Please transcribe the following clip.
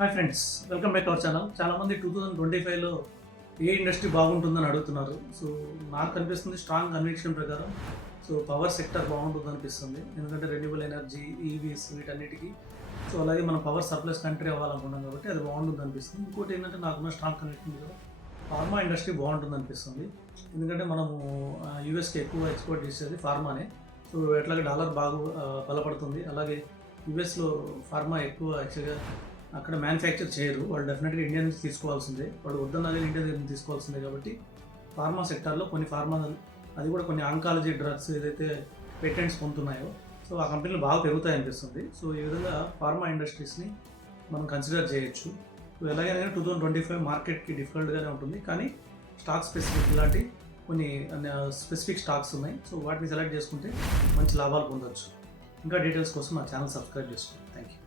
Hi friends, welcome back our channel. చాలామంది 2025లో ఏ industry బాగుంటుందని అడుగుతున్నారు. సో నాకు కనిపిస్తుంది స్ట్రాంగ్ కన్విక్షన్ ప్రకారం పవర్ సెక్టర్ బాగుంటుంది అనిపిస్తుంది. ఎందుకంటే రెన్యూబుల్ ఎనర్జీ, ఈవీస్ వీటన్నిటికీ అలాగే మనం పవర్ సర్ప్లస్ కంట్రీ అవ్వాలనుకున్నాం కాబట్టి అది బాగుంటుంది అనిపిస్తుంది. ఇంకోటి ఏంటంటే నాకున్న స్ట్రాంగ్ కన్విక్షన్ కూడా ఫార్మా ఇండస్ట్రీ బాగుంటుంది అనిపిస్తుంది. ఎందుకంటే మనము యూఎస్కి ఎక్కువ ఎక్స్పోర్ట్ చేసేది ఫార్మానే. ఎట్లాగే డాలర్ బాగా బలపడుతుంది. అలాగే యూఎస్లో ఫార్మా ఎక్కువ యాక్చువల్గా అక్కడ మ్యానుఫ్యాక్చర్ చేయరు. వాళ్ళు డెఫినెట్గా ఇండియా నుంచి తీసుకోవాల్సిందే. వాళ్ళు వద్దన్నది ఇండియా దగ్గర నుంచి తీసుకోవాల్సిందే. కాబట్టి ఫార్మా సెక్టార్లో కొన్ని అది కూడా కొన్ని ఆంకాలజీ డ్రగ్స్ ఏదైతే పేటెంట్స్ పొందుతున్నాయో ఆ కంపెనీలు బాగా పెరుగుతాయి అనిపిస్తుంది. ఈ విధంగా ఫార్మా ఇండస్ట్రీస్ని మనం కన్సిడర్ చేయొచ్చు. ఎలాగైనా 2025 మార్కెట్కి డిఫికల్ట్గానే ఉంటుంది. కానీ స్టాక్ స్పెసిఫిక్ ఇలాంటి కొన్ని స్పెసిఫిక్ స్టాక్స్ ఉన్నాయి. వాటిని సెలెక్ట్ చేసుకుంటే మంచి లాభాలు పొందవచ్చు. ఇంకా డీటెయిల్స్ కోసం నా ఛానల్ సబ్స్క్రైబ్ చేసుకోండి. Thank you.